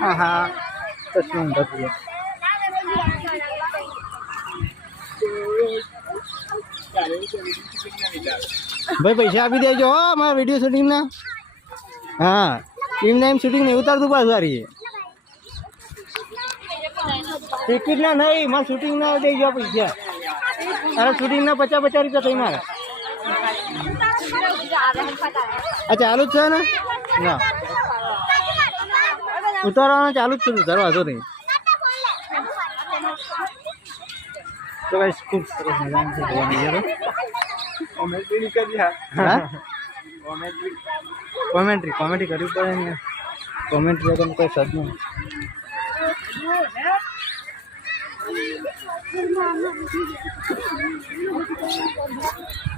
हाँ हाँ भाई पैसा आपी देजो हो हमारा वीडियो शूटिंग ना। हाँ टीम नेम शूटिंग नहीं उतार दू पास वारी टिकट ना नहीं मार शूटिंग ना देजो पैसा। अरे शूटिंग ना 50-50 रुपया थी मारा। अच्छा चालू है ना ना उतारवाना चालू ज उतार वांधो नहीं। तो गाइस खूब सरस मजाक से જોવા મળ્યો કોમેન્ટ્રી કરી હા કોમેન્ટ્રી કરવી પડે ને કોમેન્ટ્રી વગર કોઈ સદ નહીં।